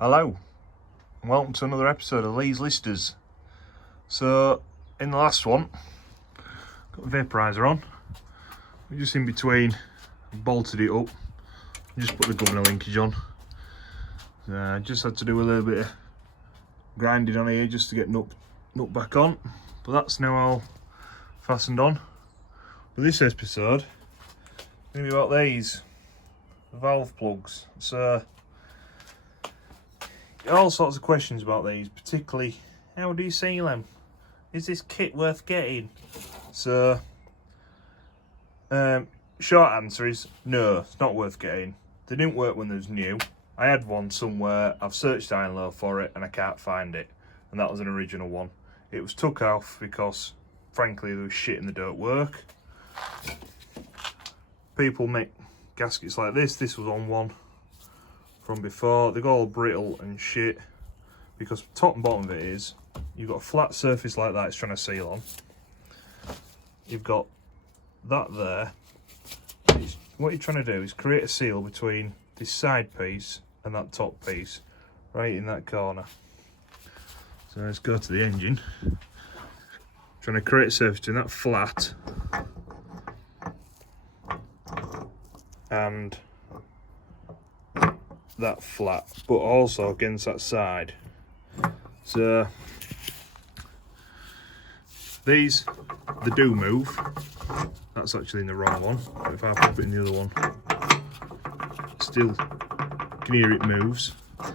Hello, and welcome to another episode of Lee's Listers. So, in the last one, got the vaporiser on. We're just in between, bolted it up, just put the governor linkage on. Just had to do a little bit of grinding on here just to get nut back on, but that's now all fastened on. But this episode is going to be about these valve plugs. So, all sorts of questions about these, particularly how do you seal them? Is this kit worth getting? So, short answer is no, it's not worth getting. They didn't work when they was new. I had one somewhere, I've searched high and low for it and I can't find it, and that was an original one. It was took off because frankly there was shit in the don't work. People make gaskets like this was on one from before. They got all brittle and shit because top and bottom of it is you've got a flat surface like that it's trying to seal on. You've got that there. What you're trying to do is create a seal between this side piece and that top piece, right in that corner. So let's go to the engine. Trying to create a surface between that flat and that flat, but also against that side. So these, they do move. That's actually in the wrong one. If I pop it in the other one, still you can hear it moves. So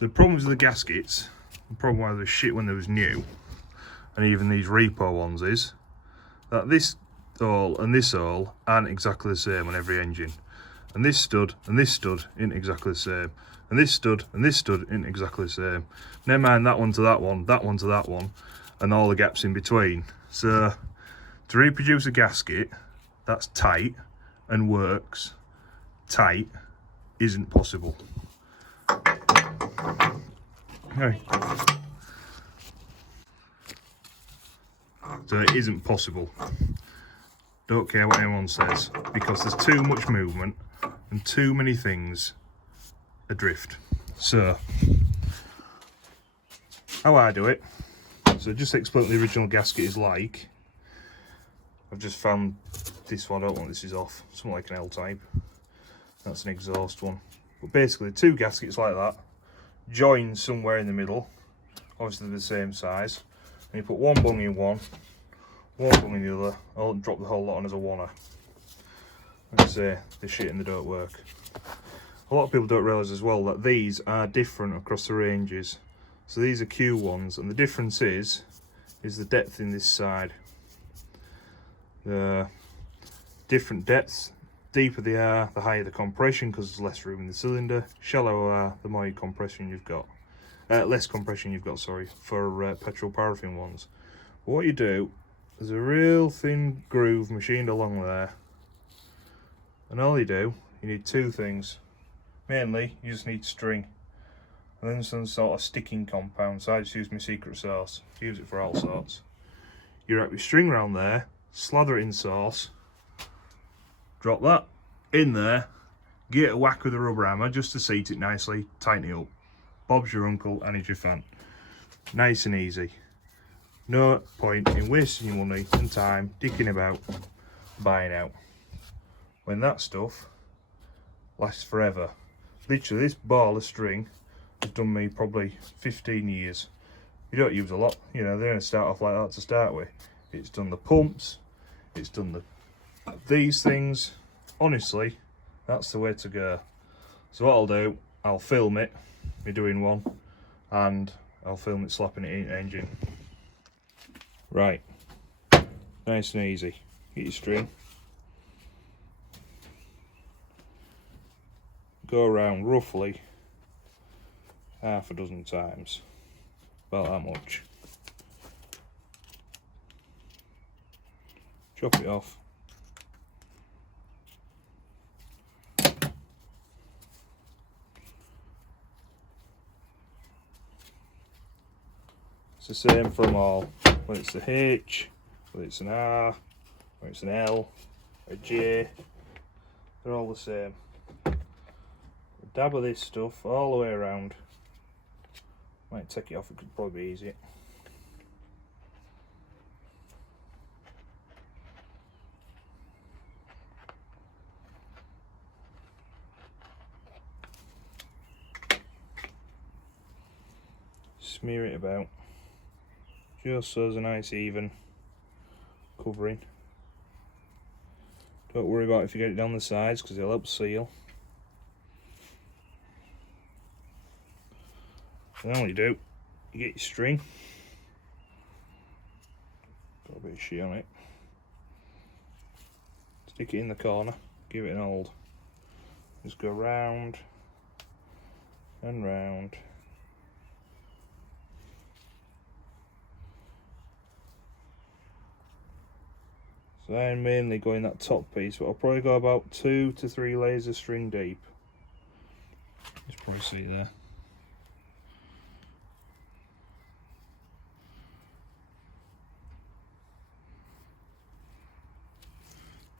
the problems with the gaskets, the problem why they were shit when they was new, and even these repo ones, is that this awl and this awl aren't exactly the same on every engine. And this stud isn't exactly the same. And this stud isn't exactly the same. Never mind that one to that one, that one to that one, and all the gaps in between. So to reproduce a gasket that's tight and works tight isn't possible. Okay. So it isn't possible. Don't care what anyone says, because there's too much movement and too many things adrift. So how I do it, so just to explain what the original gasket is like, I've just found this one. I don't want this is off, something like an L type. That's an exhaust one. But basically two gaskets like that, joined somewhere in the middle, obviously the same size, and you put one bung in one bung in the other. I'll drop the whole lot on as a oneer. Like I say, the shit in the don't work. A lot of people don't realise as well that these are different across the ranges. So these are Q ones, and the difference is the depth in this side. The different depths, deeper they are, the higher the compression because there's less room in the cylinder. Shallower are, the more compression you've got. Less compression you've got, sorry, for petrol paraffin ones. But what you do, there's a real thin groove machined along there. And all you do, you need two things. Mainly, you just need string. And then some sort of sticking compound. So I just use my secret sauce. Use it for all sorts. You wrap your string around there, slather it in sauce, drop that in there, get a whack with a rubber hammer just to seat it nicely, tighten it up. Bob's your uncle and he's your fan. Nice and easy. No point in wasting your money and time dicking about buying out, when that stuff lasts forever. Literally, this ball of string has done me probably 15 years. You don't use a lot, you know, they're going to start off like that to start with. It's done the pumps, it's done these things. Honestly, that's the way to go. So what I'll do, I'll film it, me doing one, and I'll film it slapping it in the engine. Right, nice and easy. Get your string. Go around roughly half a dozen times, about that much. Chop it off. It's the same from all, whether it's a H, whether it's an R, whether it's an L, a J, they're all the same. A dab of this stuff all the way around, Might take it off, it could probably be easier. Smear it about, just so there's a nice even covering. Don't worry about if you get it down the sides, because it'll help seal. And then what you do, you get your string, got a bit of shit on it, stick it in the corner, give it an hold, just go round and round. So I'm mainly going that top piece, but I'll probably go about 2 to 3 layers of string deep. You can probably see there.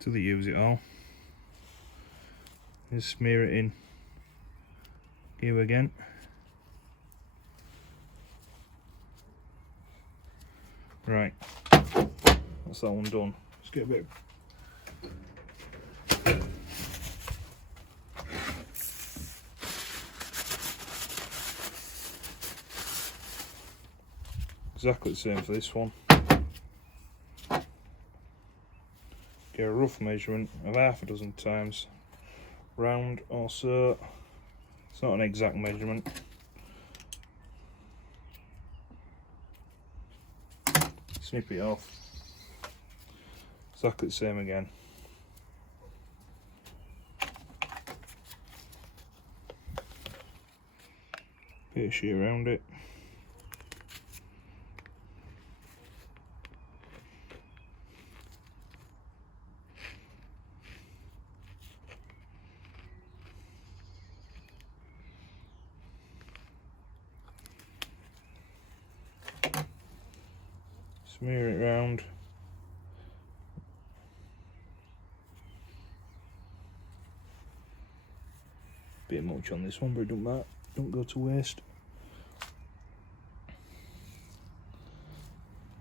Till they use it all. Just smear it in here again. Right, that's that one done. Let's get a bit. Exactly the same for this one. Get a rough measurement of 6 times round or so. It's not an exact measurement. Snip it off. Exactly the same again. Bit of sheet around it. Smear it round. Bit much on this one, but it don't matter. Don't go to waste.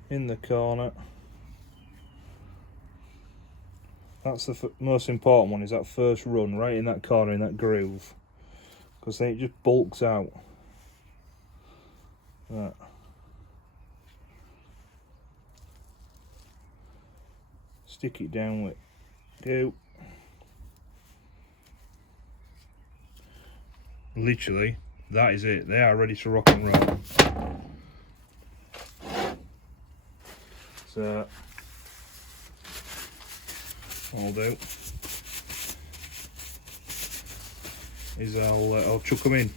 In the corner. That's the most important one, is that first run right in that corner, in that groove, because then it just bulks out. That. Stick it down with glue. Literally, that is it. They are ready to rock and roll. So, what I'll do is I'll chuck them in.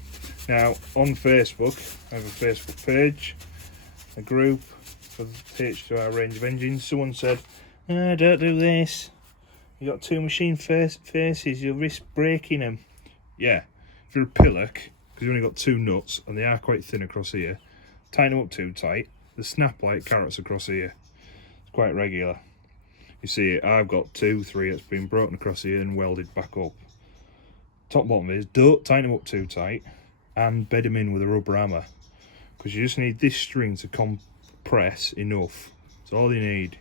Now, on Facebook, I have a Facebook page, a group for the H2R range of engines. Someone said, oh, don't do this. You got 2 machine faces, you'll risk breaking them. Yeah, if you're a pillock, because you've only got 2 nuts and they are quite thin across here, tighten them up too tight, they snap like carrots across here. It's quite regular. You see, I've got 2, 3 that's been broken across here and welded back up. Top bottom is, don't tighten them up too tight and bed them in with a rubber hammer, because you just need this string to compress enough. That's all you need.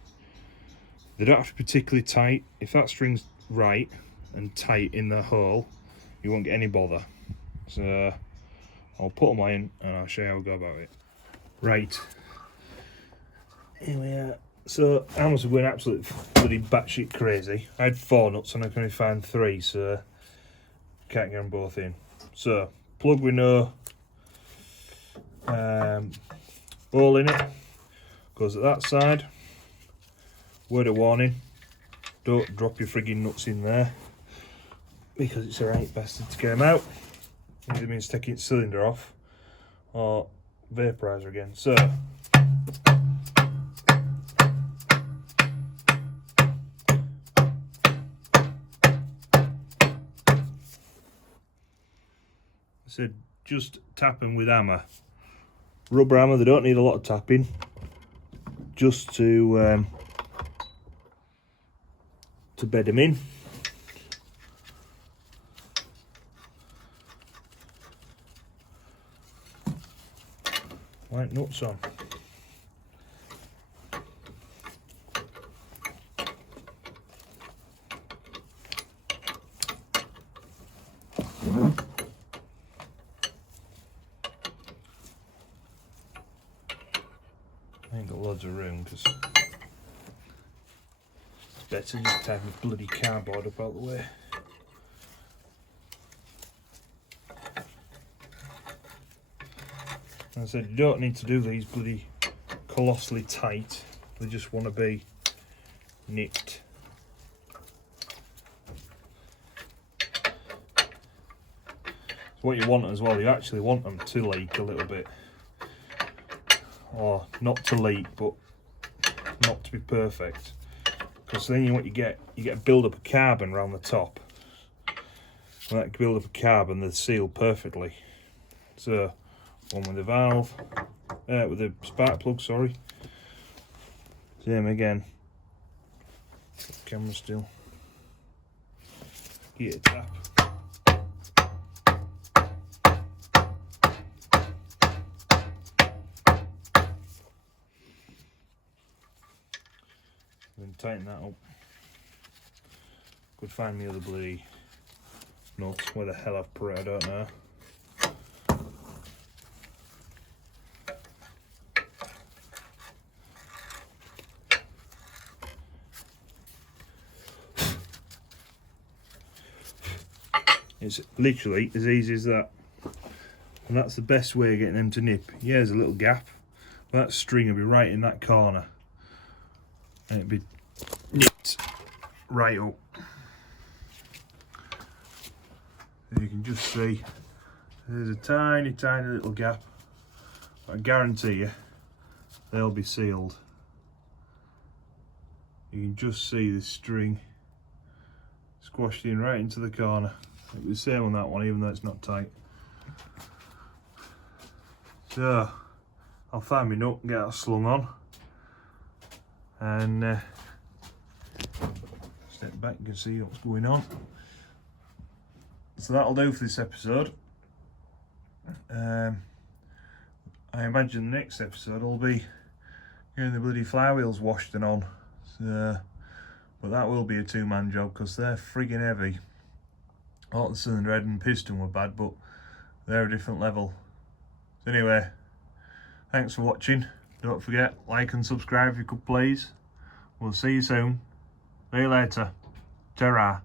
They don't have to be particularly tight. If that string's right and tight in the hole, you won't get any bother. So I'll put them in and I'll show you how I go about it. Right, here we are. So I was going absolutely bloody batshit crazy. I had 4 nuts and I can only find 3, so can't get them both in. So plug with no hole in it, goes at that side. Word of warning, don't drop your frigging nuts in there, because it's a right bastard to get them out. Either means taking its cylinder off or vaporiser again. So I said just tap them with hammer. Rubber hammer, they don't need a lot of tapping, just to bed them in. like nuts on. I ain't got loads of room because it's better just to have my bloody cardboard up out the way. As I said, you don't need to do these bloody colossally tight, they just want to be nipped. So what you want as well, you actually want them to leak a little bit. Or not to leak, but not to be perfect. Because then what you get a build up of carbon around the top. And that build up of carbon, they're sealed perfectly. So, one with the valve, with the spark plug, sorry. Same again. Camera still. Get a tap. Then tighten that up. Could find me other bloody nuts. Where the hell I've put it, I don't know. It's literally as easy as that. And that's the best way of getting them to nip. Yeah, there's a little gap. That string will be right in that corner. And it'll be nipped right up. And you can just see there's a tiny, tiny little gap. But I guarantee you they'll be sealed. You can just see the string squashed in right into the corner. It'll be the same on that one, even though it's not tight. So I'll find my nut and get that slung on. And step back, you can see what's going on. So that'll do for this episode. I imagine the next episode will be getting the bloody flywheels washed and on. So, but that will be a two-man job because they're friggin' heavy. I thought the cylinder head and piston were bad, but they're a different level. So anyway, thanks for watching. Don't forget, like and subscribe if you could please. We'll see you soon. See you later. Tarra.